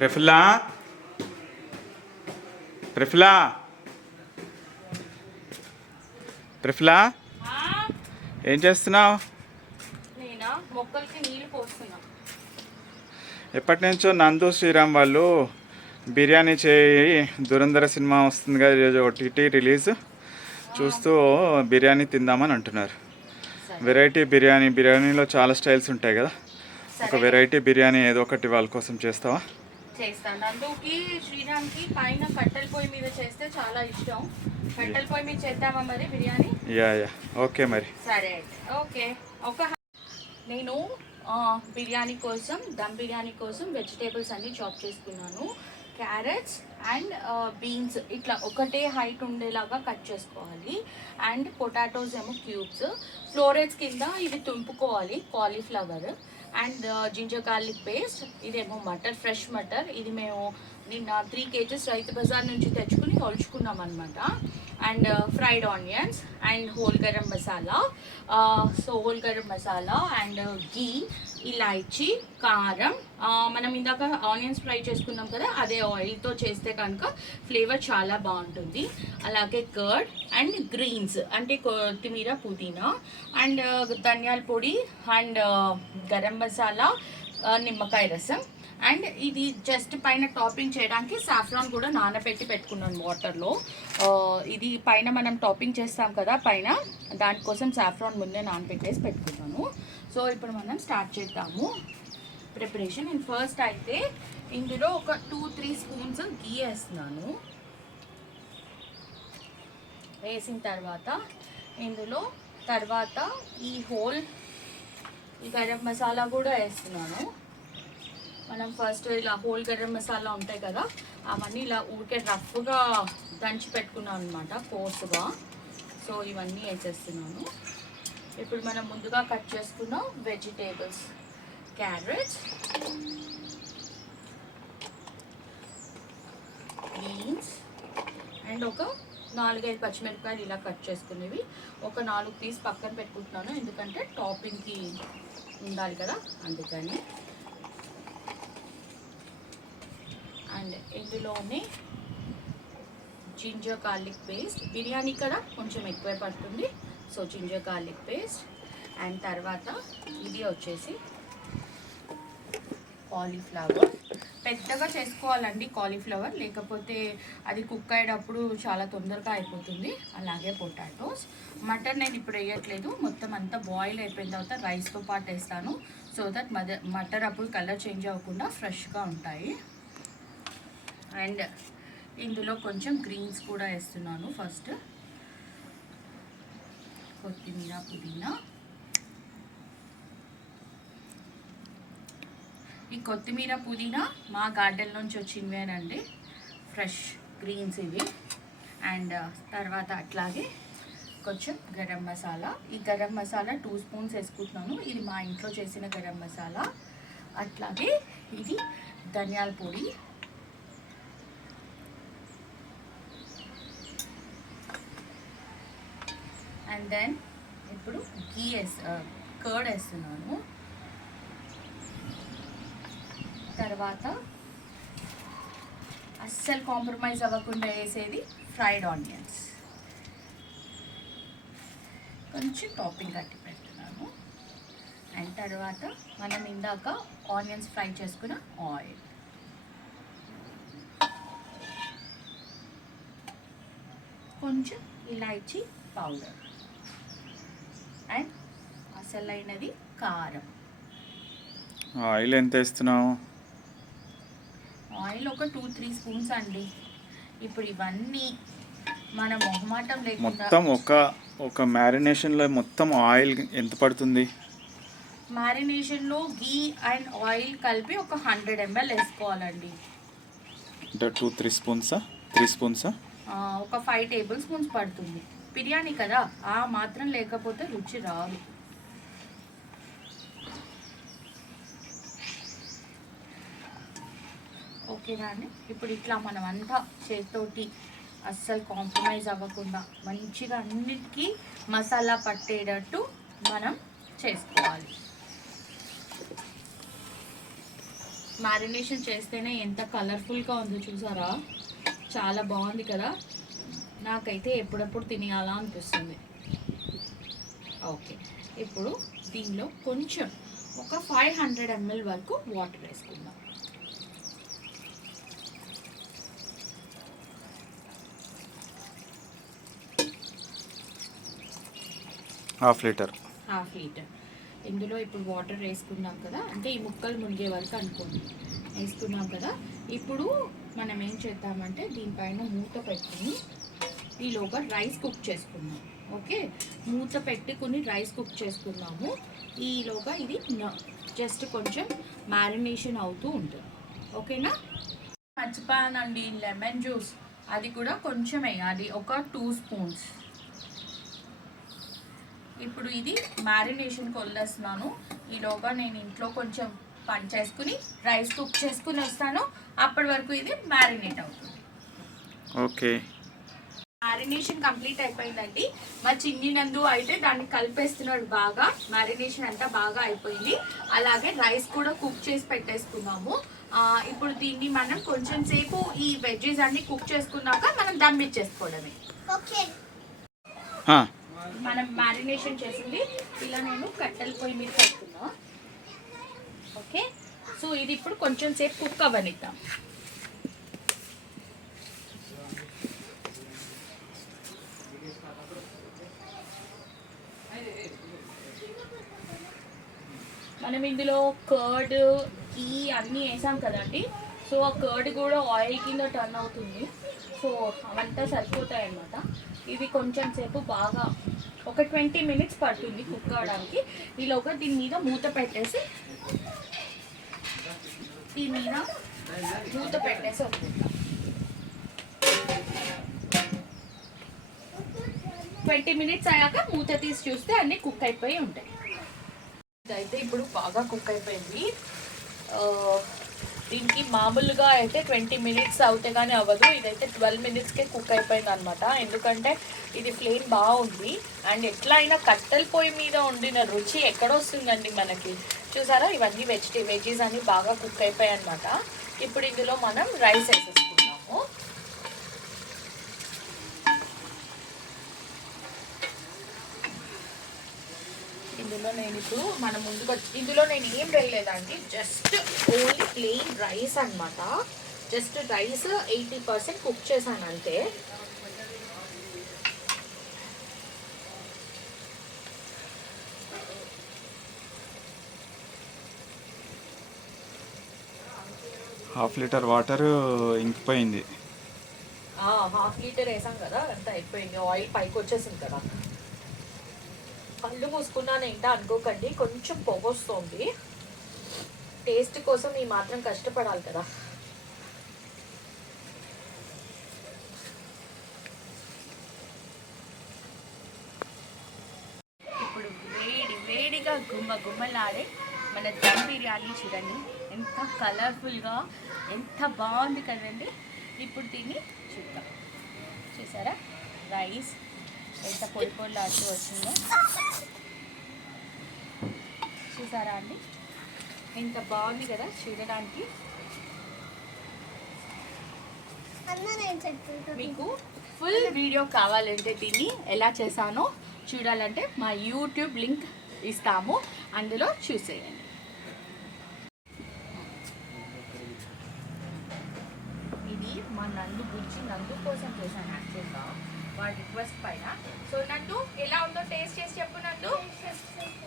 ప్రఫుల్లా ప్రఫుల్లా ప్రఫుల్లా ఏం చేస్తున్నావు? నేనా మొక్కలకి నీళ్లు పోస్తున్నా. ఎప్పటి నుంచో నందు శ్రీరామ్ వాళ్ళు బిర్యానీ చేయి దురంధర సినిమా వస్తుంది కదా ఈరోజు OTT రిలీజ్ చూస్తూ బిర్యానీ తిందామని అంటున్నారు. వెరైటీ బిర్యానీలో చాలా స్టైల్స్ ఉంటాయి కదా, ఒక వెరైటీ బిర్యానీ ఏదో ఒకటి వాళ్ళ కోసం చేస్తావా? చేస్తాను. నందుకి శ్రీరామ్కి పైన కట్టెల పొయ్యి మీద చేస్తే చాలా ఇష్టం. కట్టెల పొయ్యి మీద చేద్దామా మరి బిర్యానీ? యా ఓకే మరి. సరే ఓకే. నేను బిర్యానీ కోసం దమ్ బిర్యానీ కోసం వెజిటేబుల్స్ అన్నీ చాప్ చేసుకున్నాను. క్యారెట్స్ అండ్ బీన్స్ ఇట్లా ఒకటే హైట్ ఉండేలాగా కట్ చేసుకోవాలి. అండ్ పొటాటోస్ ఏమో క్యూబ్స్, ఫ్లోరెట్స్ కింద ఇవి తుంపుకోవాలి. Cauliflower and ginger garlic paste, ఇదేమో మటర్, ఫ్రెష్ మటర్. ఇది మేము నిన్న 3 kgs రైతు బజార్ నుంచి తెచ్చుకుని ఒలుచుకున్నాం అనమాట. And fried onions and whole garam masala. Whole garam masala and ghee, ఇలాచీ, కారం. మనం ఇందాక ఆనియన్స్ ఫ్రై చేసుకున్నాం కదా, అదే ఆయిల్తో చేస్తే కనుక ఫ్లేవర్ చాలా బాగుంటుంది. అలాగే కర్డ్ అండ్ గ్రీన్స్ అంటే కొత్తిమీర, పుదీనా అండ్ ధనియాల పొడి అండ్ గరం మసాలా, నిమ్మకాయ రసం. అండ్ ఇది జస్ట్ పైన టాపింగ్ చేయడానికి సాఫ్రాన్ కూడా నానబెట్టి పెట్టుకున్నాను వాటర్లో. ఇది పైన మనం టాపింగ్ చేస్తాం కదా పైన, దానికోసం సాఫ్రాన్ ముందే నానబెట్టేసి పెట్టుకున్నాను. సో ఇప్పుడు మనం స్టార్ట్ చేద్దాము ప్రిపరేషన్. నేను ఫస్ట్ అయితే ఇందులో ఒక 2-3 స్పూన్స్ గీ వేస్తున్నాను. వేసిన తర్వాత ఇందులో ఈ గరం మసాలా కూడా వేస్తున్నాను. మనం ఫస్ట్ ఇలా హోల్ గరం మసాలా ఉంటాయి కదా, అవన్నీ ఇలా ఊరికే రఫ్గా దంచి పెట్టుకున్నాను అనమాట, కోర్సుగా. సో ఇవన్నీ వేసేస్తున్నాను. ఇప్పుడు మనం ముందుగా కట్ చేసుకున్న వెజిటేబుల్స్, క్యారెట్స్, బీన్స్ అండ్ ఒక 4-5 పచ్చిమిరపకాయలు ఇలా కట్ చేసుకునేవి. ఒక 4 పీస్ పక్కన పెట్టుకుంటున్నాను, ఎందుకంటే టాపింగ్కి ఉండాలి కదా, అందుకని. అండ్ ఇందులోనే జింజర్ గార్లిక్ పేస్ట్, బిర్యానీ కదా కొంచెం ఎక్కువే పడుతుంది, so ginger garlic paste. And తర్వాత ఇది వచ్చేసి కాలీఫ్లవర్. పెద్దగా చేసుకోవాలండి కాలీఫ్లవర్, లేకపోతే అది కుక్ అయ్యేటప్పుడు చాలా తొందరగా అయిపోతుంది. అలాగే పొటాటోస్. మటర్ నేను ఇప్పుడు వేయట్లేదు, మొత్తం అంతా బాయిల్ అయిపోయిన తర్వాత రైస్తో పాటు వేస్తాను, సో దట్ మటర్ అప్పుడు కలర్ చేంజ్ అవ్వకుండా ఫ్రెష్గా ఉంటాయి. అండ్ ఇందులో కొంచెం గ్రీన్స్ కూడా వేస్తున్నాను. ఫస్ట్ కొత్తిమీర, పుదీనా. ఈ కొత్తిమీర, పుదీనా మా గార్డెన్ నుంచి వచ్చినవేనండి, ఫ్రెష్ గ్రీన్స్ ఇవి. అండ్ తర్వాత అట్లాగే కొంచెం గరం మసాలా. ఈ గరం మసాలా 2 స్పూన్స్ వేసుకుంటున్నాను, ఇది మా ఇంట్లో చేసిన గరం మసాలా. అట్లాగే ఇది ధనియాల పొడి. అండ్ దెన్ ఇప్పుడు కర్డ్ వేస్తున్నాను. తర్వాత అస్సలు కాంప్రమైజ్ అవ్వకుండా వేసేది ఫ్రైడ్ ఆనియన్స్. కొంచెం టాపింగ్ కట్టి పెడుతున్నాను. అండ్ తర్వాత మనం ఇందాక ఆనియన్స్ ఫ్రై చేసుకున్న ఆయిల్, కొంచెం ఇలాచీ పౌడర్ అండ్ అసలైనది కారం. ఆయిల్ ఎంత వేస్తున్నావు? ఆయిల్ ఒక 2-3 స్పూన్స్ అండి. ఇప్పుడు ఇవన్నీ మన మొహమాటం లేకుండా మొత్తం ఒక మ్యారినేషన్లో మొత్తం ఆయిల్ ఎంత పడుతుంది? మ్యారినేషన్లో గీ అండ్ ఆయిల్ కలిపి ఒక 100 ml వేసుకోవాలండి. అంటే 2-3 స్పూన్సా? 3 స్పూన్సా? ఒక 5 టేబుల్ స్పూన్స్ పడుతుంది. బిర్యానీ కదా, ఆ మాత్రం లేకపోతే రుచి రాదు. ఓకేనా అండి? ఇప్పుడు ఇట్లా మనం అంతా చేతితోటి అస్సలు కాంప్రమైజ్ అవ్వకుండా మంచిగా అన్నిటికీ మసాలా పట్టేటట్టు మనం చేసుకోవాలి. మ్యారినేషన్ చేస్తేనే ఎంత కలర్ఫుల్గా ఉందో చూసారా, చాలా బాగుంది కదా. నాకైతే ఎప్పుడప్పుడు తినేయాలా అనిపిస్తుంది. ఓకే, ఇప్పుడు దీనిలో కొంచెం ఒక 500 ml వరకు వాటర్ వేసుకుందాం. Half litre. ఇందులో ఇప్పుడు వాటర్ వేసుకున్నాం కదా, అంటే ఈ ముక్కలు మునిగే వరకు అనుకోండి, వేసుకున్నాం కదా. ఇప్పుడు మనం ఏం చేద్దామంటే దీనిపైన మూత పెట్టుకుని ఈలోగా రైస్ కుక్ చేసుకుందాం. ఓకే, మూత పెట్టుకుని రైస్ కుక్ చేసుకున్నాము. ఈలోగా ఇది జస్ట్ కొంచెం మ్యారినేషన్ అవుతూ ఉంటుంది. ఓకేనా. మర్చిపోయానండి, లెమన్ జ్యూస్ అది కూడా కొంచెం వేయాలి, ఒక 2 స్పూన్స్. ఇప్పుడు ఇది మ్యారినేషన్కి వదిలేస్తున్నాను. ఈలోగా నేను ఇంట్లో కొంచెం పని చేసుకుని రైస్ కుక్ చేసుకుని వస్తాను. అప్పటి వరకు ఇది మ్యారినేట్ అవుతుంది. ఓకే, మ్యారినేషన్ కంప్లీట్ అయిపోయిందండి. మా చిన్ని నందు అయితే దాన్ని కలిపేస్తున్నాడు బాగా. మ్యారినేషన్ అంతా బాగా అయిపోయింది. అలాగే రైస్ కూడా కుక్ చేసి పెట్టేసుకున్నాము. ఇప్పుడు దీన్ని మనం కొంచెం సేపు ఈ వెజ్జెస్ అన్ని కుక్ చేసుకున్నాక మనం దమ్ ఇచ్చేసుకోవడమే. ఓకే, మనం మ్యారినేషన్ చేసింది ఇలా నేను కట్టెల పొయ్యి మీద పెడుతున్నా. ఓకే, సో ఇది ఇప్పుడు కొంచెం సేపు కుక్ అవ్వనిద్దాం. మనం ఇందులో కర్డ్ ఈ అన్నీ వేసాం కదండి. సో ఆ కర్డ్ కూడా ఆయిల్ కింద టర్న్ అవుతుంది. సో అవంతా సరిపోతాయి అన్నమాట. ఇది కొంచెం సేపు బాగా ఒక 20 minutes పడుతుంది కుక్ అవడానికి. ఈలోగా దీని మీద మూత పెట్టేసి వదులుతాం. 20 minutes అయ్యాక మూత తీసి చూస్తే అన్నీ కుక్ అయిపోయి ఉంటాయి. ఇదైతే ఇప్పుడు బాగా కుక్ అయిపోయింది. దీనికి మామూలుగా అయితే 20 minutes అవుతే కానీ అవ్వదు. ఇదైతే 12 minutesకే కుక్ అయిపోయింది అనమాట. ఎందుకంటే ఇది ఫ్లేమ్ బాగుంది. అండ్ ఎట్లా అయినా కట్టెల పొయ్యి మీద వండిన రుచి ఎక్కడొస్తుందండి మనకి. చూసారా, ఇవన్నీ వెజ్జీస్ అన్నీ బాగా కుక్ అయిపోయాయి అనమాట. ఇప్పుడు ఇందులో మనం రైస్ వేసేసుకున్నాము. ఇందులో నేను ఏం వేయలేదండి, జస్ట్ ఓన్లీ ప్లెయిన్ రైస్ అనమాట. జస్ట్ రైస్ 80% కుక్ చేశాను అంతే. హాఫ్ లీటర్ వాటర్ ఇంకిపోయింది. హాఫ్ లీటర్ వేసాం కదా, అంతా అయిపోయింది. ఆయిల్ పైకి వచ్చేసింది కదా. కళ్ళు మూసుకున్నాను ఏంటా అనుకోకండి, కొంచెం పొగొస్తుంది. టేస్ట్ కోసం ఈ మాత్రం కష్టపడాలి కదా. ఇప్పుడు వేడిగా గుమ్మలాడే మన దమ్ బిర్యానీ చూడండి, ఎంత కలర్ఫుల్గా, ఎంత బాగుంది కదండి. ఇప్పుడు దీన్ని చూద్దాం. చూసారా రైస్ ఎంత పొడి వచ్చిందో, చూసారా అండి, ఎంత బాగుంది కదా చూడడానికి. మీకు ఫుల్ వీడియో కావాలంటే దీన్ని ఎలా చేశానో చూడాలంటే మా యూట్యూబ్ లింక్ ఇస్తాము, అందులో చూసేయండి. ఇది మా నందు కోసం చేశాను యాక్చువల్గా, వాడి రిక్వెస్ట్ పైన. సో నందు, ఎలా ఉందో టేస్ట్ చేసి చెప్పు నందు.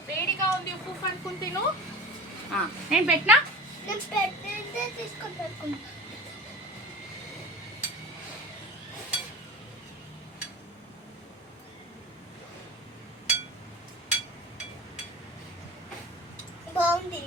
వేడిగా ఉంది, ఉప్పు అనుకుని తిను. నేను పెట్టినా తీసుకుంటా. బాగుంది.